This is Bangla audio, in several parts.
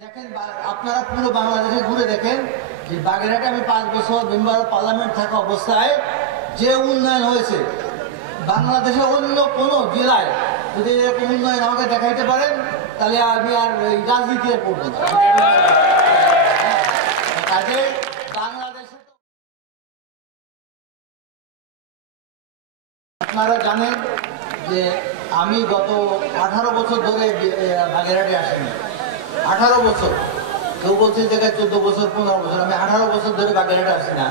দেখেন আপনারা পুরো বাংলাদেশে ঘুরে দেখেন যে বাগেরহাটে আমি 5 বছর মেম্বার অফ পার্লামেন্ট থাকা অবস্থায় যে উন্নয়ন হয়েছে বাংলাদেশে অন্য কোনো জেলায় যদি এরকম উন্নয়ন আমাকে দেখাইতে পারেন তাহলে আমি আর রাজনীতি করবো না। কাজে বাংলাদেশে আপনারা জানেন যে আমি গত 18 বছর ধরে বাগেরহাটে আসিনি। 18 বছর, কেউ বলছে জায়গায় 14 বছর 15 বছর, আমি 18 বছর ধরে বাগেরহাটে আসি না।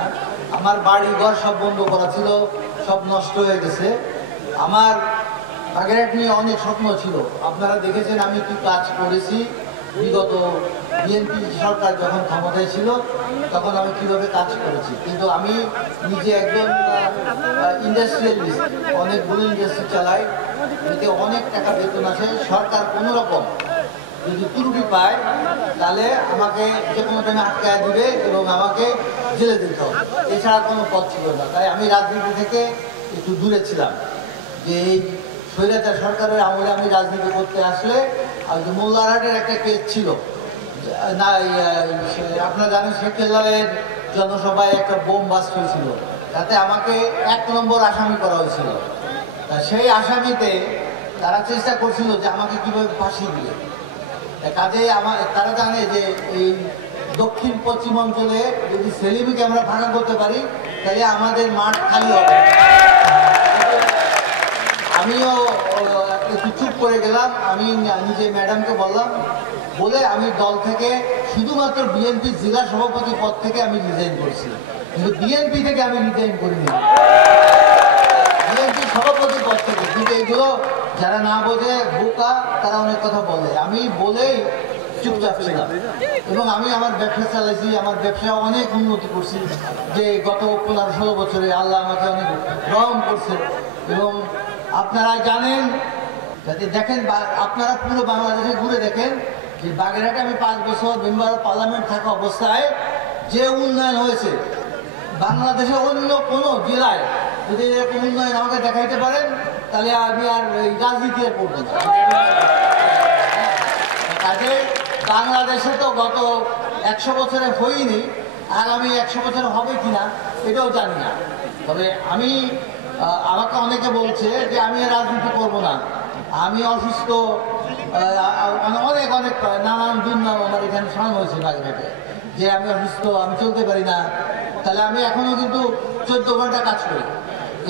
আমার বাড়ি ঘর সব বন্ধ করা ছিল, সব নষ্ট হয়ে গেছে। আমার বাগেরহাট নিয়ে অনেক স্বপ্ন ছিল, আপনারা দেখেছেন আমি কি কাজ করেছি। বিগত বিএনপি সরকার যখন ক্ষমতায় ছিল তখন আমি কিভাবে কাজ করেছি, কিন্তু আমি নিজে একজন ইন্ডাস্ট্রিয়ালিস্ট, অনেকগুলো ইন্ডাস্ট্রি চালাই, এতে অনেক টাকা বেতন আসে। সরকার কোনো রকম যদি ত্রুটি পায় তাহলে আমাকে যে কোনো টাইমে আটকায় দিবে এবং আমাকে জেলে দিতে হবে, এছাড়া কোনো পথ ছিল না। তাই আমি রাজনীতি থেকে একটু দূরে ছিলাম। যে এই স্বৈরাচার সরকারের আমলে আমি রাজনীতি করতে আসলে আর যে মোল্লারহাটের একটা কেস ছিল না, আপনারা জানেন শেখেল্লালের জনসভায় একটা বোম বাস্ট হয়েছিল, তাতে আমাকে 1 নম্বর আসামি করা হয়েছিল। সেই আসামিতে তারা চেষ্টা করছিল যে আমাকে কিভাবে ফাঁসি দিবে। কাজে তারা জানে যে এই দক্ষিণ পশ্চিম অঞ্চলে যদি সেলিমকে আমরা ফাঁকা করতে পারি তাহলে আমাদের মাঠ খালি হবে। আমিও একটু চুপ করে গেলাম। আমি নিজে ম্যাডামকে বললাম, বলে আমি দল থেকে শুধুমাত্র বিএনপি জেলা সভাপতি পদ থেকে আমি রিজাইন করছি, কিন্তু বিএনপি থেকে আমি রিজাইন করিনি, বিএনপি সভাপতি পদ থেকে। কিন্তু এগুলো যারা না বোঝে বোকা তারা অনেক কথা বলে, আমি বলেই চুপচাপ ছিলাম। এবং আমি আমার ব্যবসা চালাইছি, আমার ব্যবসা অনেক উন্নতি করছি। যে গত 15-16 বছরে আল্লাহ আমাকে অনেক গ্রহণ করছে। এবং আপনারা জানেন, যাতে দেখেন আপনারা পুরো বাংলাদেশে ঘুরে দেখেন যে বাগেরহাটে আমি 5 বছর মেম্বার অফ পার্লামেন্ট থাকা অবস্থায় যে উন্নয়ন হয়েছে বাংলাদেশে অন্য কোনো জেলায় যদি এরকম উন্নয়ন আমাকে দেখাইতে পারেন তাহলে আমি আর রাজনীতি করবো না। কাজে বাংলাদেশে তো গত 100 বছরে হয়নি, আগামী 100 বছরে হবে কিনা এটাও জানি না। তবে আমি আমাকে অনেকে বলছে যে আমি রাজনীতি করব না, আমি অসুস্থ, অনেক অনেক নানান দুর্নাম আমার এখানে শোনানো হয়েছে বাগেরহাটে যে আমি অসুস্থ, আমি চলতে পারি না। তাহলে আমি এখনো কিন্তু 14 ঘন্টা কাজ করি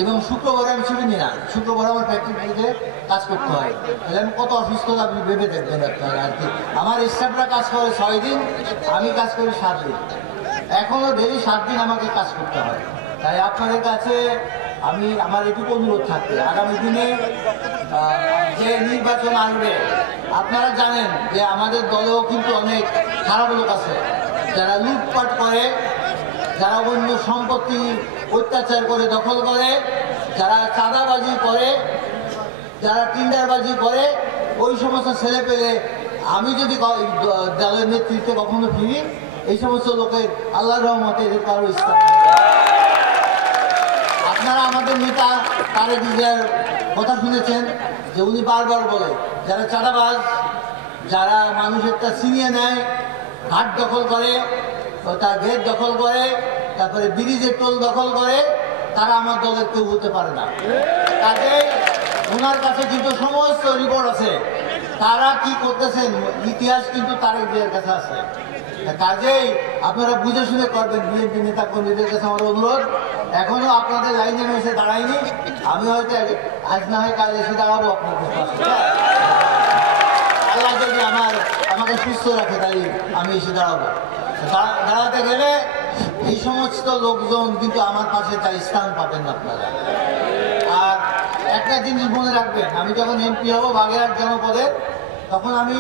এবং শুক্রবারে আমি ছুটি নিই না, শুক্রবার আমার ফ্যাক্টরিতে কাজ করতে হয়। তাহলে আমি কত অসুস্থতা আপনি ভেবে দেখবেন আপনারা আর কি। আমার স্টাফরা কাজ করে 6 দিন, আমি কাজ করি 7 দিন, এখনো ডেলি 7 দিন আমাকে কাজ করতে হয়। তাই আপনাদের কাছে আমি আমার এটুকু অনুরোধ থাকবে, আগামী দিনে যে নির্বাচন আসবে আপনারা জানেন যে আমাদের দলেও কিন্তু অনেক খারাপ লোক আছে যারা লুটপাট করে, যারা অন্য সম্পত্তি অত্যাচার করে দখল করে, যারা চাঁদাবাজি করে, যারা টিন্ডারবাজি করে। ওই সমস্ত ছেলে পেলে আমি যদি দলের নেতৃত্বে কখনো ফিরি, এই সমস্ত লোকের আল্লাহর রহমতে এদের কারো ইসলাম। আপনারা আমাদের নেতা তারেক জিয়ার কথা শুনেছেন যে উনি বারবার বলে যারা চাঁদাবাজ, যারা মানুষেরটা ছিনিয়ে নেয়, ঘাট দখল করে, তার গেট দখল করে, তারপরে ব্রিজের টোল দখল করে, তারা আমার দলের কেউ হতে পারে না। কাজে ওনার কাছে কিন্তু সমস্ত রিপোর্ট আছে, তারা কি করতেছেন ইতিহাস কিন্তু তারেক জিয়ার কাছে আছে। কাজেই আপনারা বুঝে শুনে করবেন। বিএনপি নেতা কর্মীদের কাছে আমার অনুরোধ, এখনো আপনাদের লাইনে এসে দাঁড়াইনি, আমি হয়তো আজ না হয় কাল এসে দাঁড়াবো আপনাদের পাশে। আল্লাহ যদি আমাকে সুস্থ রাখে তাই আমি এসে দাঁড়াবো। দাঁড়াতে গেলে এই সমস্ত লোকজন কিন্তু আমার পাশে তাই স্থান পাবেন আপনারা। আর একটা জিনিস মনে রাখবেন, আমি যখন এমপি হব বাগেরহাট জনপদে, তখন আমি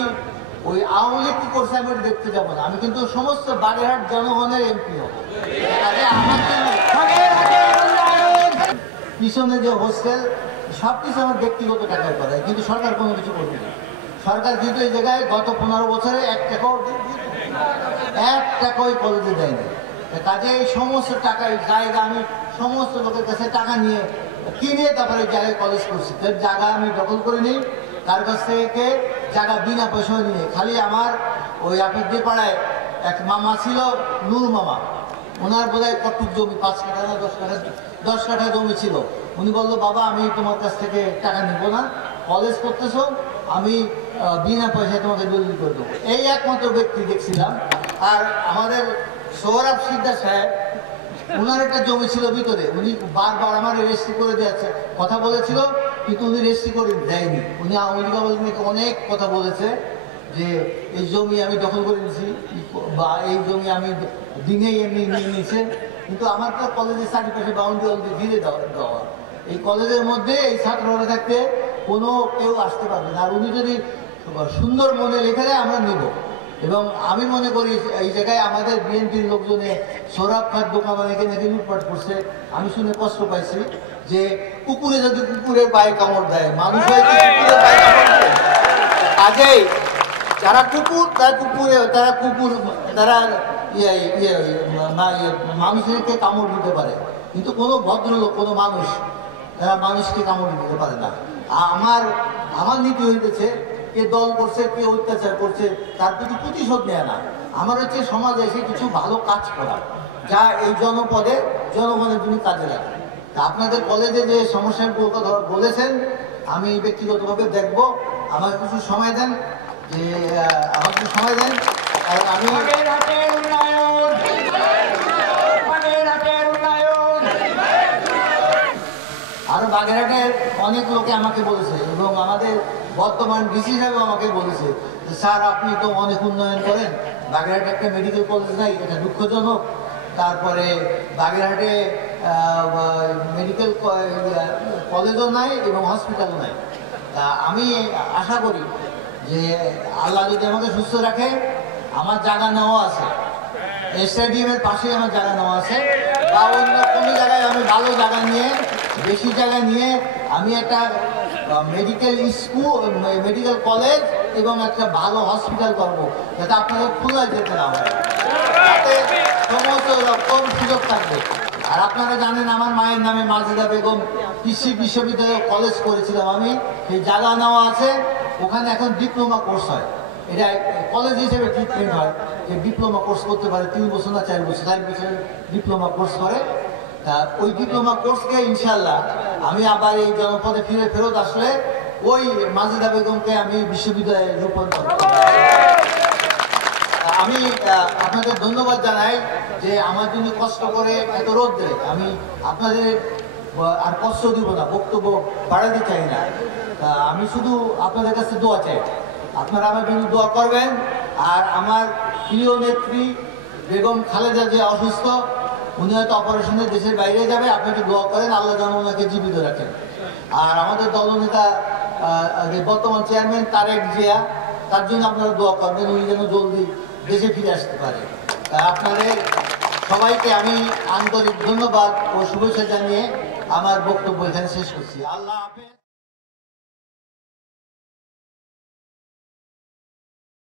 ওই আওয়ামী লীগ কি করছে আমি দেখতে যাবো না, আমি কিন্তু সমস্ত বাগেরহাট জনগণের এমপি হব। পিছনে যে হোস্টেল সবকিছু আমার ব্যক্তিগত টাকায় করা, কিন্তু সরকার কোনো কিছু করবে না। সরকার কিন্তু এই জায়গায় গত 15 বছরে 1 টাকাও কলেজে দেয়নি। কাজে এই সমস্ত টাকায় জায়গা আমি সমস্ত লোকের কাছে টাকা নিয়ে কিনে তারপরে জায়গায় কলেজ করছি। জায়গা আমি দখল করে নিই, তার কাছ থেকে জায়গা বিনা পয়সায় নিয়ে, খালি আমার ওই আপিদ্দি পাড়ায় এক মামা ছিল, নূর মামা। ওনার বোধহয় কটুক জমি 5 কাঠা না 10 কাঠা জমি ছিল। উনি বললো, বাবা আমি তোমার কাছ থেকে টাকা নিব না, কলেজ করতেছো, আমি বিনা পয়সায় তোমাকে দলিল করে দেবো। এই একমাত্র ব্যক্তি দেখছিলাম। আর আমাদের সৌরভ সিকদার সাহেব, ওনার একটা জমি ছিল ভিতরে, উনি বারবার আমার রেজিস্ট্রি করে দিয়েছে, কথা বলেছিল, কিন্তু উনি রেজিস্ট্রি করে দেয়নি। উনি আওয়ামী লীগ অনেক কথা বলেছে যে এই জমি আমি দখল করে নিয়েছি, বা এই জমি আমি দিনেই এমনি নিয়ে নিয়েছে। কিন্তু আমার তো কলেজের চারিপাশে বাউন্ডারি ঘিরে দেওয়া, এই কলেজের মধ্যে এই ছাত্ররা থাকতে কোনো কেউ আসতে পারবে না। আর উনি যদি সুন্দর মনে লিখে দেয় আমরা নিব। এবং আমি মনে করি এই জায়গায় আমাদের বিএনপির লোকজনে সৌরভ খাদ দোকান অনেকে নাকি লুটপাট করছে। আমি শুনে কষ্ট পাইছি যে কুকুরে যদি কুকুরের পায়ে কামড় দেয়, মানুষ হয়তো কুকুরের পায়ে কামড় দেয়। কাজেই যারা কুকুর তারা মানুষকে কামড় দিতে পারে, কিন্তু কোনো ভদ্রলোক, কোনো মানুষ তারা মানুষকে কামড় দিতে পারে না। আমার নীতি হইতেছে, কে দল করছে, কে অত্যাচার করছে, তার প্রতি প্রতিশোধ নেয় না। আমার হচ্ছে সমাজে এসে কিছু ভালো কাজ করা, যা এই জনপদে জনগণের জন্য কাজে লাগে। তা আপনাদের কলেজে যে সমস্যার কথা বলেছেন, আমি ব্যক্তিগতভাবে দেখব। আমার কিছু সময় দেন, যে আমার কিছু সময় দেন। কারণ আমি আরো বাগেরহাটের অনেক লোকে আমাকে বলেছে, এবং আমাদের বর্তমান ডিসি সাহেব আমাকে বলেছে যে স্যার আপনি তো অনেক উন্নয়ন করেন, বাগেরহাটে একটা মেডিকেল কলেজ নাই, এটা দুঃখজনক। তারপরে বাগেরহাটে মেডিকেল কলেজও নাই এবং হসপিটালও নাই। তা আমি আশা করি যে আল্লাহ যদি আমাকে সুস্থ রাখে, আমার জায়গা নেওয়া আছে, স্টেডিয়ামের পাশে আমার জায়গা নেওয়া আছে, বা অন্য কোনো জায়গায় আমি ভালো জায়গা নিয়ে, বেশি জায়গা নিয়ে আমি একটা মেডিকেল স্কুল, মেডিকেল কলেজ এবং একটা ভালো হসপিটাল করবো, যাতে আপনারা খোলায় যেতে না হয়, যাতে সমস্ত রকম সুযোগ থাকবে। আর আপনারা জানেন আমার মায়ের নামে মাজেদা বেগম কৃষি বিশ্ববিদ্যালয় কলেজ করেছিলাম আমি, সেই জায়গা নেওয়া আছে। ওখানে এখন ডিপ্লোমা কোর্স হয়, এটা কলেজ হিসেবে ট্রিটমেন্ট হয়, যে ডিপ্লোমা কোর্স করতে পারে 3 বছর না 4 বছর, 4 বছরের ডিপ্লোমা কোর্স করে। তা ওই ডিপ্লোমা কোর্সকে ইনশাল্লাহ আমি আবার এই জনপদে ফেরত আসলে ওই মাজেদা বেগমকে আমি বিশ্ববিদ্যালয়ে রূপান্তর করব। আমি আপনাদের ধন্যবাদ জানাই যে আমার জন্য কষ্ট করে এত রোদ দেয়। আমি আপনাদের আর কষ্ট দিব না, বক্তব্য বাড়াতে চাই না। আমি শুধু আপনাদের কাছে দোয়া চাই, আপনারা আমার জন্য দোয়া করবেন। আর আমার প্রিয় নেত্রী বেগম খালেদা যে অসুস্থ, উনি হয়তো অপারেশনে দেশের বাইরে যাবে, আপনি একটু দোয়া করেন আল্লাহ যেন ওনাকে জীবিত রাখেন। আর আমাদের দলনেতা যে বর্তমান চেয়ারম্যান তারেক জিয়া, তার জন্য আপনারা দোয়া করবেন, উনি যেন জলদি দেশে ফিরে আসতে পারে। আপনাদের সবাইকে আমি আন্তরিক ধন্যবাদ ও শুভেচ্ছা জানিয়ে আমার বক্তব্য এখানে শেষ করছি। আল্লাহ হাফেজ।